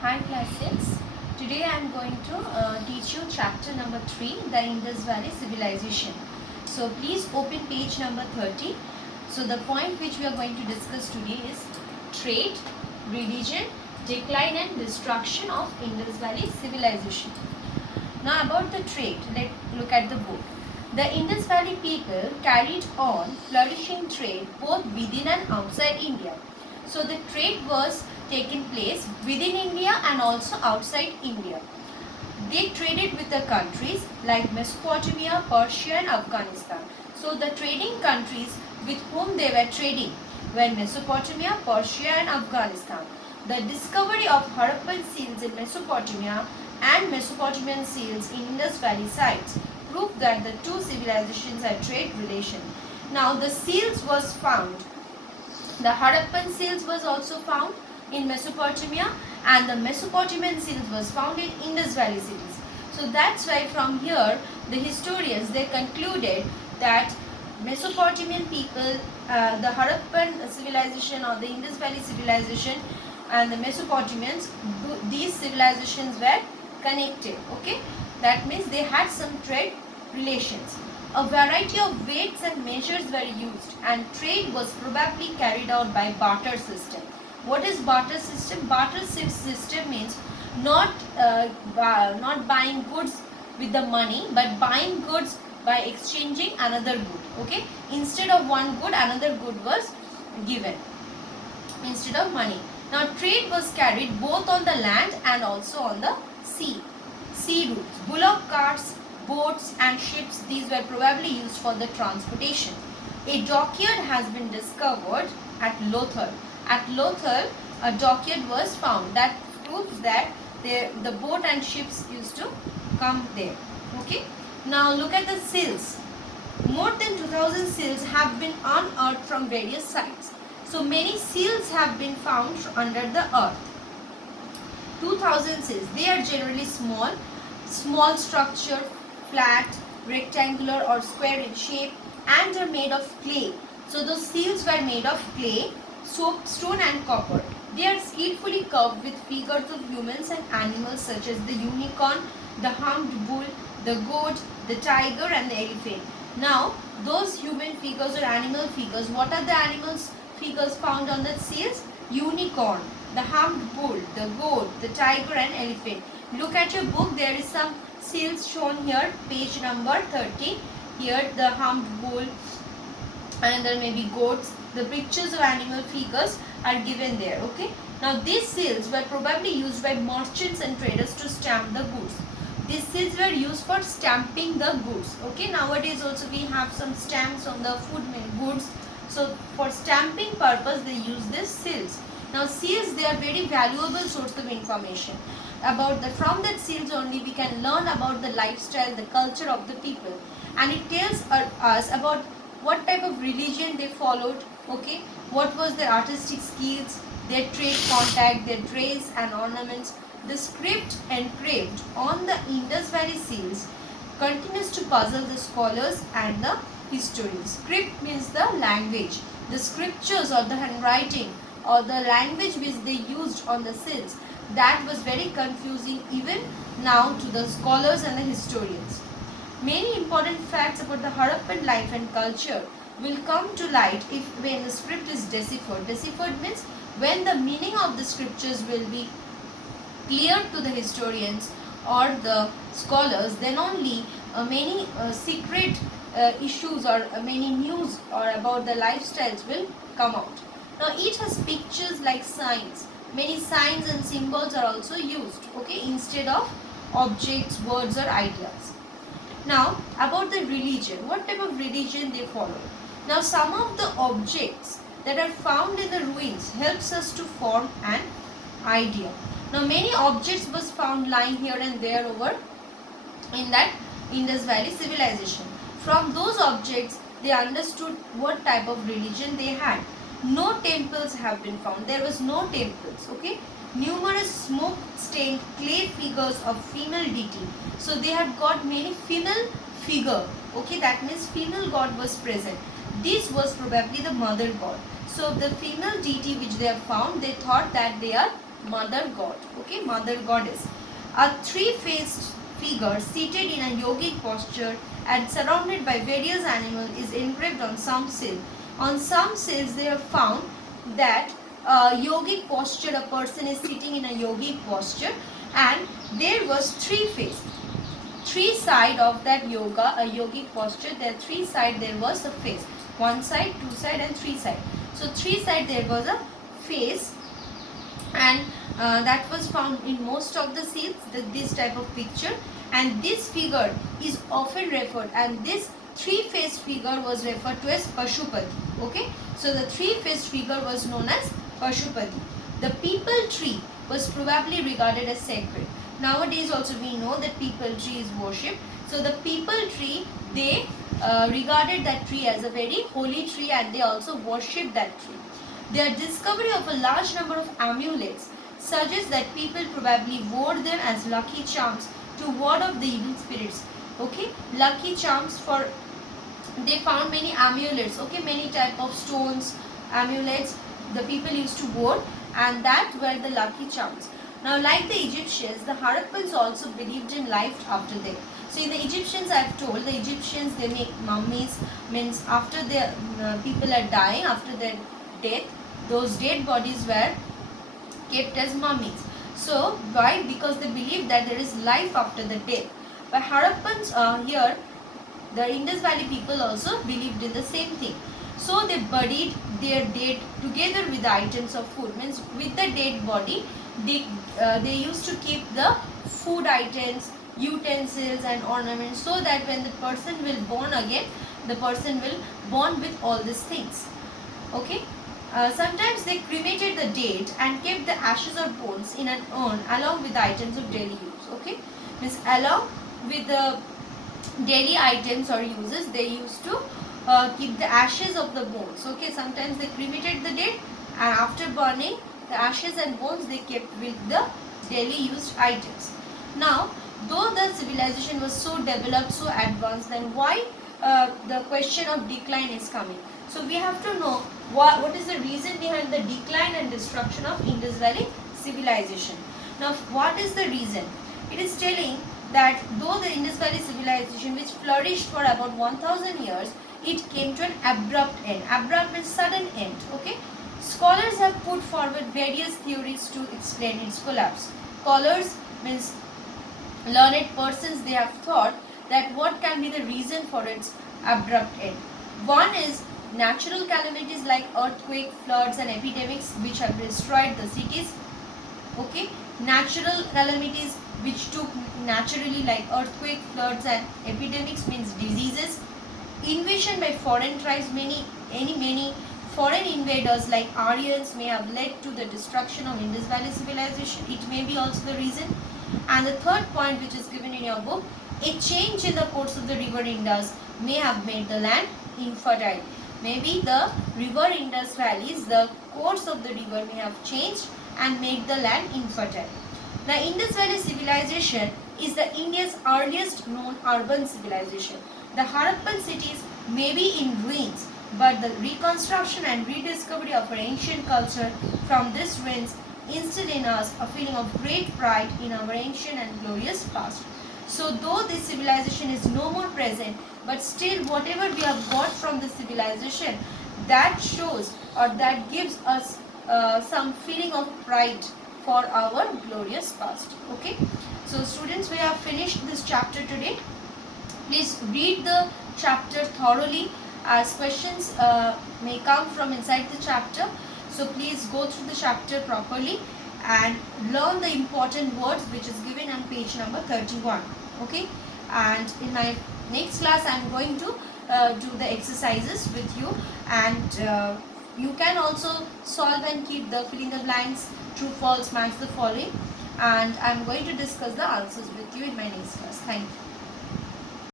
Hi class 6. Today I am going to teach you chapter number 3, the Indus Valley Civilization. So please open page number 30. So the point which we are going to discuss today is trade, religion, decline and destruction of Indus Valley Civilization. Now about the trade, let's look at the book. The Indus Valley people carried on flourishing trade both within and outside India. So the trade was taking place within India and also outside India. They traded with the countries like Mesopotamia, Persia and Afghanistan. So the trading countries with whom they were trading were Mesopotamia, Persia and Afghanistan. The discovery of Harappan seals in Mesopotamia and Mesopotamian seals in Indus Valley sites proved that the two civilizations had trade relation. Now the seals was found. The Harappan seals was also found in Mesopotamia and the Mesopotamian seals was found in Indus Valley cities. So that's why from here the historians they concluded that Mesopotamian people, the Harappan civilization or the Indus Valley civilization and the Mesopotamians, these civilizations were connected. Okay, that means they had some trade relations. A variety of weights and measures were used and trade was probably carried out by barter system. What is barter system? Barter system means not buying goods with the money but buying goods by exchanging another good. Okay, instead of one good another good was given instead of money. Now trade was carried both on the land and also on the sea. Sea routes, bullock carts, boats and ships, these were probably used for the transportation. A dockyard has been discovered at Lothal. At Lothal, a dockyard was found. That proves that the boat and ships used to come there. Okay. Now look at the seals. More than 2000 seals have been unearthed from various sites. So many seals have been found under the earth. 2000 seals. They are generally small structure, flat, rectangular or square in shape and are made of clay. So those seals were made of clay, soapstone and copper. They are skillfully carved with figures of humans and animals such as the unicorn, the humped bull, the goat, the tiger and the elephant. Now those human figures or animal figures, what are the animals figures found on the seals? Unicorn, the humped bull, the goat, the tiger and elephant. Look at your book, there is some seals shown here, page number 30. Here the humped bull and there may be goats. The pictures of animal figures are given there. Okay. Now these seals were probably used by merchants and traders to stamp the goods. These seals were used for stamping the goods. Okay. Nowadays also we have some stamps on the food goods. So for stamping purpose they use these seals. Now seals, they are very valuable source of information. From that seals only we can learn about the lifestyle, the culture of the people, and it tells us about what type of religion they followed. Okay, what was their artistic skills, their trade contact, their dress and ornaments. The script engraved on the Indus Valley seals continues to puzzle the scholars and the historians. Script means the language, the scriptures or the handwriting or the language which they used on the seals. That was very confusing even now to the scholars and the historians. Many important facts about the Harappan life and culture will come to light when the script is deciphered. Deciphered means when the meaning of the scriptures will be clear to the historians or the scholars, then only many secret issues or many news or about the lifestyles will come out. Now it has pictures like signs. Many signs and symbols are also used, okay, instead of objects, words or ideas. Now about the religion, what type of religion they follow. Now some of the objects that are found in the ruins helps us to form an idea. Now many objects was found lying here and there over in that Indus Valley civilization. From those objects they understood what type of religion they had. No temples have been found. There was no temples. Okay. Numerous smoke-stained clay figures of female deity. So they had got many female figure. Okay, that means female god was present. This was probably the mother god. So the female deity which they have found, they thought that they are mother god. Okay, mother goddess. A three-faced figure seated in a yogic posture and surrounded by various animals is engraved on some seal. On some seals they have found that yogic posture, a person is sitting in a yogic posture, and there was three side of that yoga, a yogic posture. There three side there was a face, one side, two side, and three side. So three side there was a face, and that was found in most of the seals, this type of picture. And this figure is often referred, and this three-faced figure was referred to as Pashupati. Okay, so the three-faced figure was known as Pashupati. The peepal tree was probably regarded as sacred. Nowadays also we know that peepal tree is worshipped. So the peepal tree, they regarded that tree as a very holy tree, and they also worshipped that tree. Their discovery of a large number of amulets suggests that people probably wore them as lucky charms to ward off the evil spirits. Okay, lucky charms for, they found many amulets. Okay, many type of stones, amulets the people used to wear, and that were the lucky charms. Now, like the Egyptians, the Harappans also believed in life after death. So in the Egyptians, I have told, the Egyptians, they make mummies, means after the people are dying, after their death, those dead bodies were kept as mummies. So why? Because they believe that there is life after the death. But Harappans here, the Indus Valley people also believed in the same thing. So they buried their dead together with the items of food. Means with the dead body, they used to keep the food items, utensils and ornaments, so that when the person will born again, the person will born with all these things. Okay. Sometimes they cremated the dead and kept the ashes or bones in an urn along with the items of daily use. Okay, means along with the daily items or uses, they used to keep the ashes of the bones. Okay, sometimes they cremated the dead, and after burning, the ashes and bones they kept with the daily used items. Now, though the civilization was so developed, so advanced, then why the question of decline is coming? So we have to know what is the reason behind the decline and destruction of Indus Valley civilization. Now, what is the reason? It is telling that though the Indus Valley civilization, which flourished for about 1000 years, it came to an abrupt end. Abrupt means sudden end. Okay. Scholars have put forward various theories to explain its collapse. Scholars means learned persons, they have thought that what can be the reason for its abrupt end. One is natural calamities like earthquake, floods and epidemics which have destroyed the cities. Okay, natural calamities which took naturally like earthquake, floods and epidemics means diseases. Invasion by foreign tribes, many foreign invaders like Aryans may have led to the destruction of Indus Valley civilization. It may be also the reason. And the third point which is given in your book, a change in the course of the river Indus may have made the land infertile. Maybe the river Indus valleys, the course of the river may have changed and make the land infertile. The Indus Valley civilization is the India's earliest known urban civilization. The Harappan cities may be in ruins, but the reconstruction and rediscovery of our ancient culture from these ruins instilled in us a feeling of great pride in our ancient and glorious past. So though this civilization is no more present, but still whatever we have got from the civilization, that shows or that gives us some feeling of pride for our glorious past. Okay, so students, we have finished this chapter today. Please read the chapter thoroughly, as questions may come from inside the chapter. So please go through the chapter properly and learn the important words which is given on page number 31. Okay, and in my next class I am going to do the exercises with you, and you can also solve and keep the filling the blanks, true, false, match the following, and I am going to discuss the answers with you in my next class. Thank you.